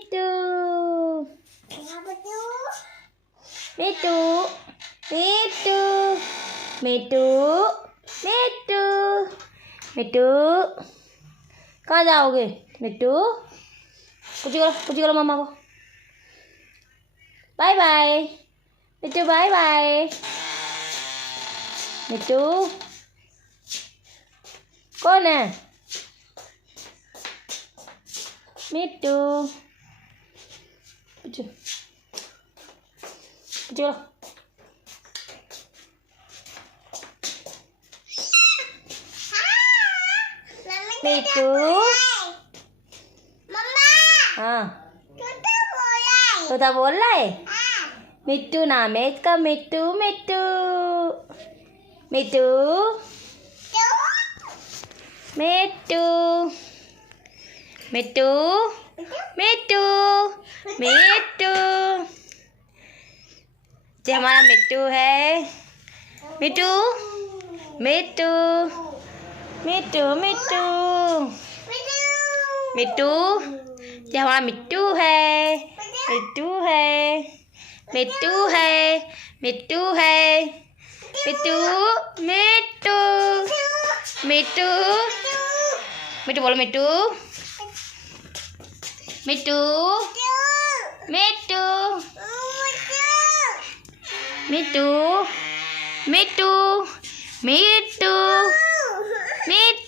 मिट्टू मिट्टू मिट्टू मिट्टू मिट्टू मिट्टू कहाँ जाओगे मिट्टू? कुछ करो मम्मा को। बाय बाय मिट्टू, बाय बाय मिट्टू। कौन है मिट्टू? कुछ करो। मिट्टू हाँ तोता बोल रहा है। मिट्टू नाम है इसका, मिट्टू मिट्टू मिट्टू मिट्टू मिट्टू मिट्टू मिट्टू। ये हमारा मिट्टू है। मिट्टू मिट्टू मिट्टू मिट्टू मिट्टू। ये हमारा मिट्टू है। मिट्टू है मिट्टू है मिट्टू है मिट्टू मिट्टू मिट्टू मिट्टू बोलो मिट्टू मिट्टू मिट्टू मिट्टू मिट्टू मिट्टू मिट्टू